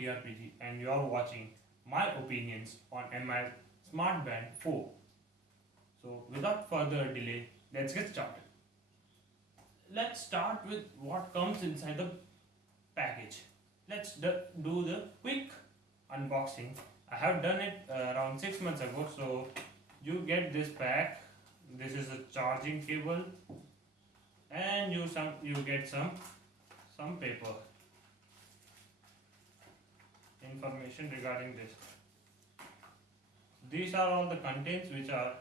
TRPG and you are watching my opinions on MI Smart Band 4. So without further delay, let's get started. Let's start with what comes inside the package. Let's do the quick unboxing. I have done it around 6 months ago. So you get this pack. This is a charging cable, and you get some paper information regarding this. These are all the contents which are,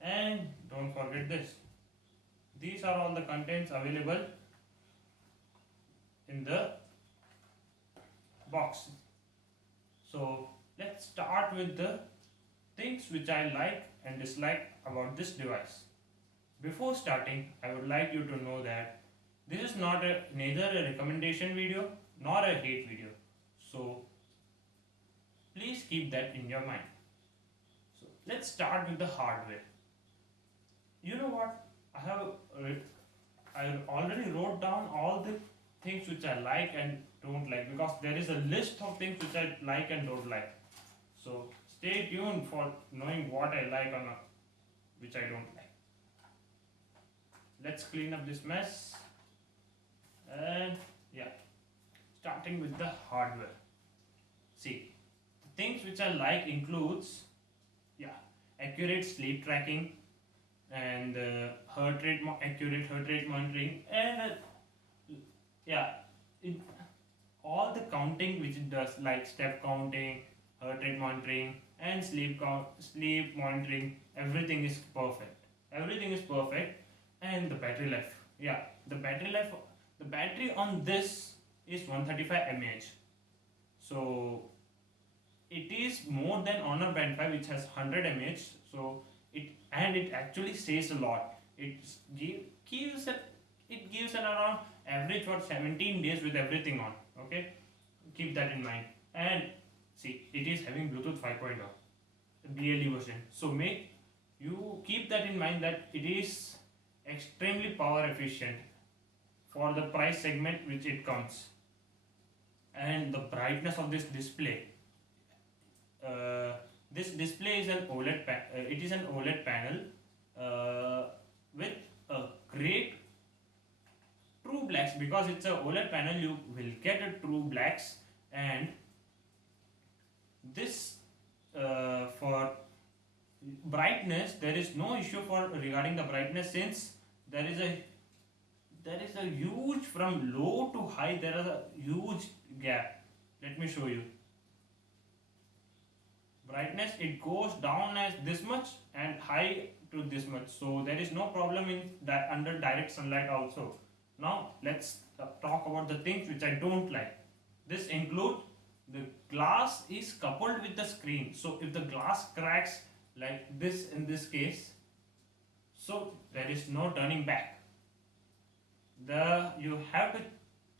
and don't forget this. These are all the contents available in the box. So let's start with the things which I like and dislike about this device. Before starting, I would like you to know that this is not neither a recommendation video nor a hate video. So please keep that in your mind. So let's start with the hardware. You know what? I already wrote down all the things which I like and don't like, because there is a list of things which I like and don't like. So stay tuned for knowing what I like or not, which I don't like. Let's clean up this mess. And yeah, starting with the hardware. See, the things which I like includes, yeah, accurate sleep tracking and accurate heart rate monitoring, and yeah, it, all the counting which it does, like step counting, heart rate monitoring, and sleep monitoring. Everything is perfect. And the battery life, yeah, the battery on this is 135 mAh. So it is more than Honor Band 5, which has 100 mAh. So it actually says a lot. Gives it gives an around average for 17 days with everything on. Okay, keep that in mind. And see, it is having Bluetooth 5.0, BLE version. So make you keep that in mind, that it is extremely power efficient for the price segment which it comes. And the brightness of this display. This display is an it is an OLED panel with a great true blacks. Because it's a OLED panel, you will get a true blacks. And this for brightness, there is no issue for regarding the brightness, since there is a huge, from low to high there is a huge gap. Let me show you. Brightness, it goes down as this much and high to this much, so there is no problem in that under direct sunlight also. Now let's talk about the things which I don't like. This include the glass is coupled with the screen. So if the glass cracks like this in this case, so there is no turning back. You have to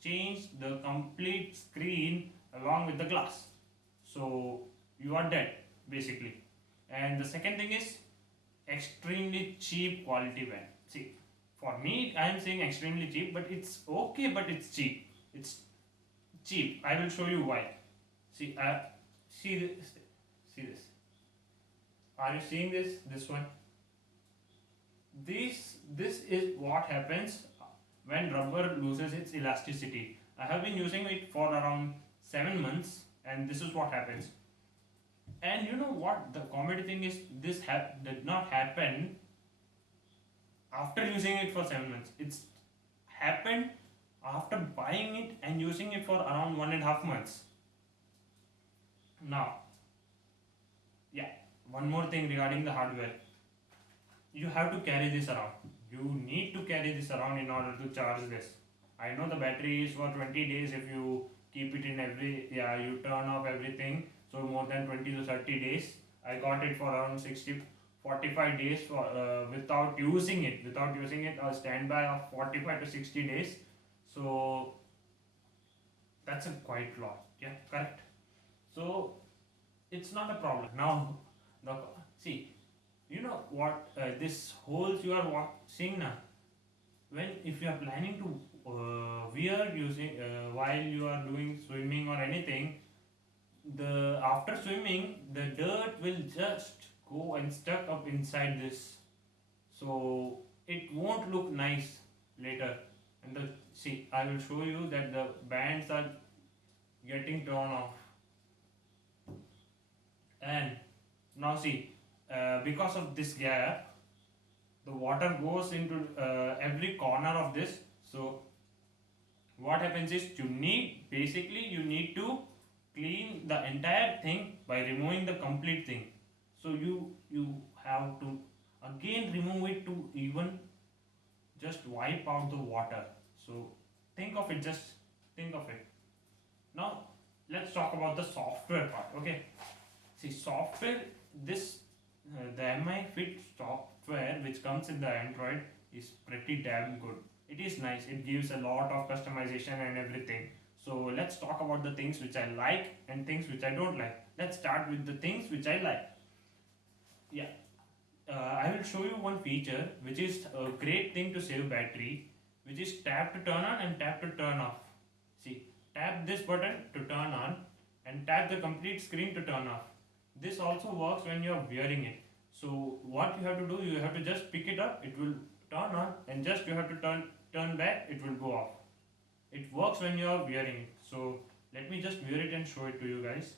change the complete screen along with the glass. So you are dead basically. And the second thing is extremely cheap quality band. See, for me I am saying extremely cheap, but it's okay, but it's cheap. It's cheap. I will show you why. See, see this. See this. Are you seeing this one? This is what happens when rubber loses its elasticity. I have been using it for around 7 months, and this is what happens. And you know what the comedy thing is, this did not happen after using it for 7 months. It's happened after buying it and using it for around 1.5 months. Now, yeah, one more thing regarding the hardware. You have to carry this around. You need to carry this around in order to charge this. I know the battery is for 20 days if you keep it in you turn off everything. So more than 20 to 30 days. I got it for around 45 days without using it. Without using it, a standby of 45 to 60 days. So that's a quite lot. Yeah, correct. So it's not a problem. Now, see, you know what, this holes you are seeing now, when if you are planning to wear using while you are doing swimming or anything. The after swimming, the dirt will just go and stuck up inside this, so it won't look nice later. And the see, I will show you that the bands are getting torn off. And now see, because of this gap, the water goes into every corner of this. So what happens is, you need to clean the entire thing by removing the complete thing. So you have to again remove it to even just wipe out the water. So think of it, just think of it. Now let's talk about the software part. Okay, see, software, this the mi fit software which comes in the Android is pretty damn good. It is nice, it gives a lot of customization and everything. So let's talk about the things which I like and things which I don't like. Let's start with the things which I like. Yeah, I will show you one feature which is a great thing to save battery, which is tap to turn on and tap to turn off. See, tap this button to turn on and tap the complete screen to turn off. This also works when you are wearing it. So what you have to do, you have to just pick it up, it will turn on, and just you have to turn back, it will go off. It works when you are wearing it. So let me just wear it and show it to you guys.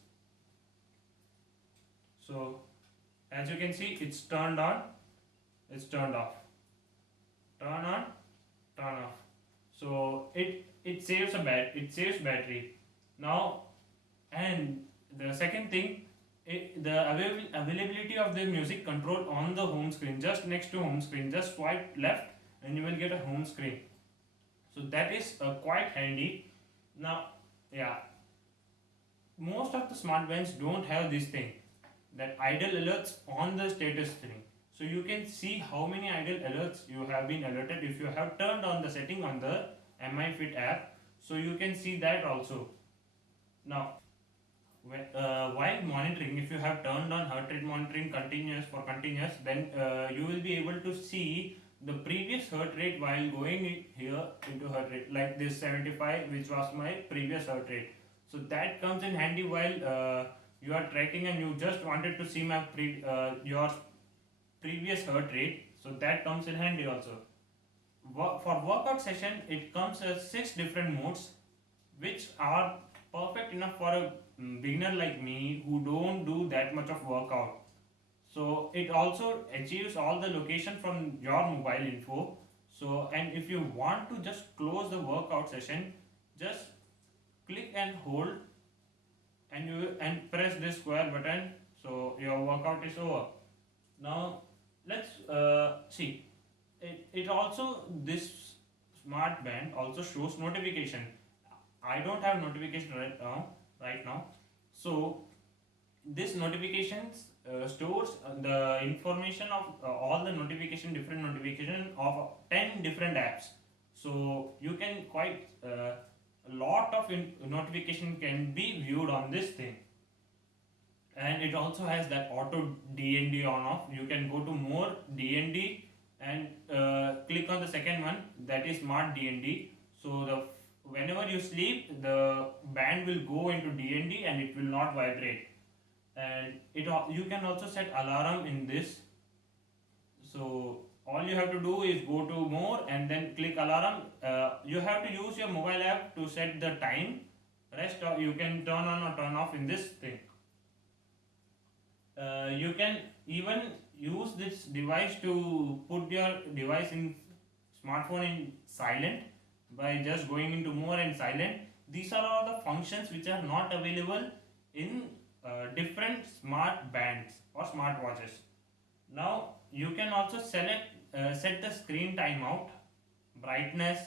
So as you can see, it's turned on, it's turned off, turn on, turn off. So it saves it saves battery. Now, and the second thing, the availability of the music control on the home screen, just next to home screen, just swipe left and you will get a home screen. So that is quite handy. Now, yeah, most of the smart bands don't have this thing, that idle alerts on the status screen. So you can see how many idle alerts you have been alerted if you have turned on the setting on the Mi Fit app. So you can see that also. Now, while monitoring, if you have turned on heart rate monitoring continuous, then you will be able to see the previous heart rate while going here into heart rate, like this 75, which was my previous heart rate. So that comes in handy while you are tracking and you just wanted to see my your previous heart rate. So that comes in handy also. For workout session, it comes as 6 different modes, which are perfect enough for a beginner like me who don't do that much of workout. So it also achieves all the location from your mobile info. So, and if you want to just close the workout session, just click and hold and press this square button, so your workout is over. Now let's see, it also, this smart band also shows notification. I don't have notification right now. So this notifications stores the information of all the different notification of 10 different apps. So you can quite a lot of notification can be viewed on this thing. And it also has that auto DND on off. You can go to more DND and click on the second one, that is smart DND. So the whenever you sleep, the band will go into DND and it will not vibrate. And you can also set alarm in this. So all you have to do is go to more and then click alarm. You have to use your mobile app to set the time. Rest you can turn on or turn off in this thing. You can even use this device to put your device in smartphone in silent by just going into more and silent. These are all the functions which are not available in different smart bands or smart watches. Now you can also set the screen timeout, brightness,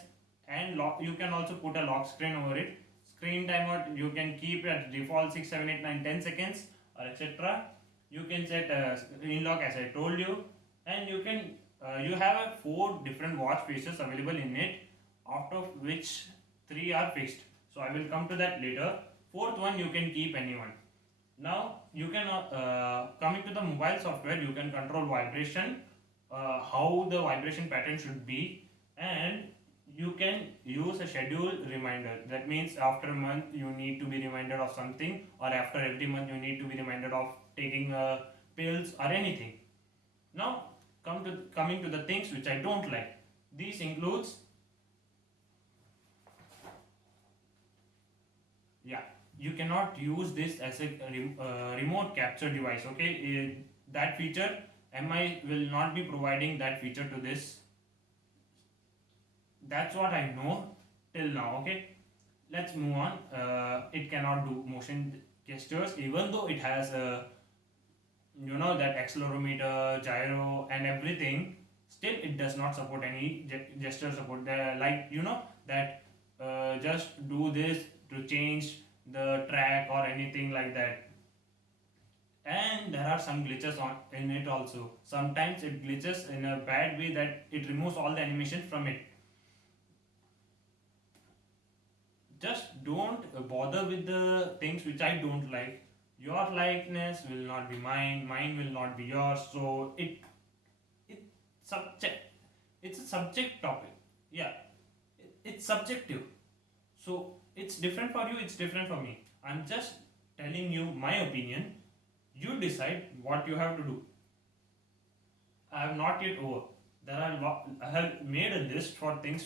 and lock. You can also put a lock screen over it. Screen timeout you can keep at default 6, 7, 8, 9, 10 seconds or etc. You can set screen lock as I told you, and you can you have 4 different watch faces available in it, out of which 3 are fixed. So I will come to that later. 4th one you can keep anyone. Now you can coming to the mobile software, you can control vibration, how the vibration pattern should be, and you can use a schedule reminder. That means after a month you need to be reminded of something, or after every month you need to be reminded of taking pills or anything. Now, coming to the things which I don't like. These includes, yeah, you cannot use this as a remote capture device. Okay, that feature, MI will not be providing that feature to this. That's what I know till now. Okay, let's move on. It cannot do motion gestures, even though it has a, that accelerometer, gyro, and everything. Still, it does not support any gesture support. Like, that just do this to change the track or anything like that. And there are some glitches in it also. Sometimes it glitches in a bad way that it removes all the animation from it. Just don't bother with the things which I don't like. Your likeness will not be mine, mine will not be yours. So it subject it's a subject topic. Yeah, it's subjective. So it's different for you, it's different for me. I'm just telling you my opinion. You decide what you have to do. I have not yet over. I have made a list for things,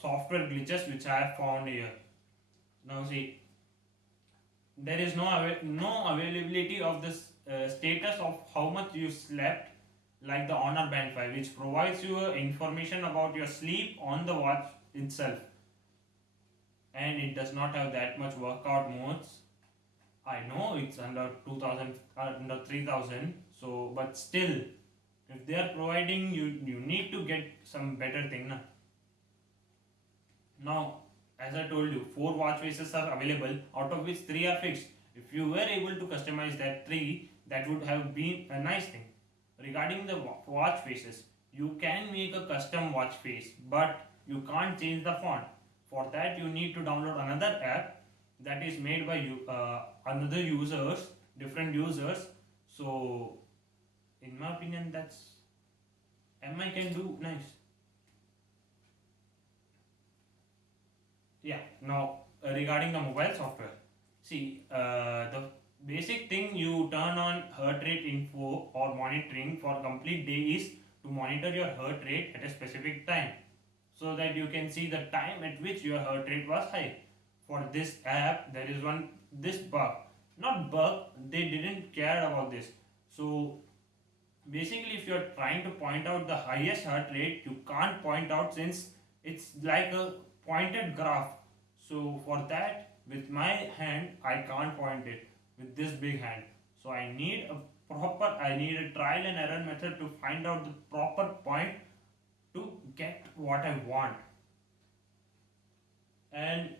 software glitches which I have found here. Now see, there is no availability of this status of how much you slept, like the Honor Band 5, which provides you information about your sleep on the watch itself, and it does not have that much workout modes. I know it's under 2000, under 3000, so but still, if they are providing you, you need to get some better thing. Na? Now, as I told you, 4 watch faces are available, out of which 3 are fixed. If you were able to customize that 3, that would have been a nice thing. Regarding the watch faces, you can make a custom watch face, but you can't change the font. For that, you need to download another app that is made by you, another users, different users. So, in my opinion, that's MI can do nice. Yeah. Now, regarding the mobile software, see, the basic thing you turn on heart rate info or monitoring for complete day is to monitor your heart rate at a specific time, so that you can see the time at which your heart rate was high. For this app, there is one this bug, not bug, they didn't care about this. So basically, if you're trying to point out the highest heart rate, you can't point out since it's like a pointed graph. So for that, with my hand, I can't point it with this big hand. So I need a trial and error method to find out the proper point to get what I want. And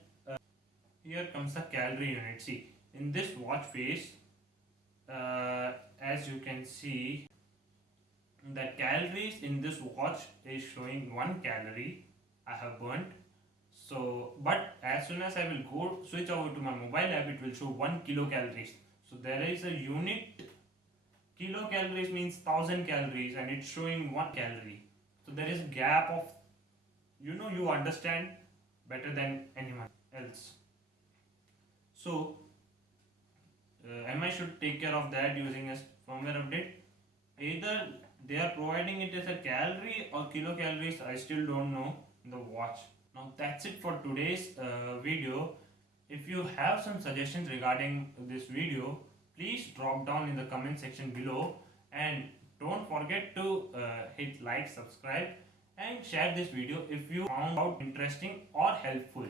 here comes the calorie unit. See, in this watch face, as you can see, the calories in this watch is showing 1 calorie I have burnt. So, but as soon as I will go switch over to my mobile app, it will show 1 kilocalories. So there is a unit. Kilocalories means 1000 calories, and it's showing 1 calorie. So there is a gap of, you understand better than anyone else. So MI should take care of that using a firmware update. Either they are providing it as a calorie or kilocalories, I still don't know in the watch. Now that's it for today's video. If you have some suggestions regarding this video, please drop down in the comment section below, and don't forget to hit like, subscribe, and share this video if you found out interesting or helpful.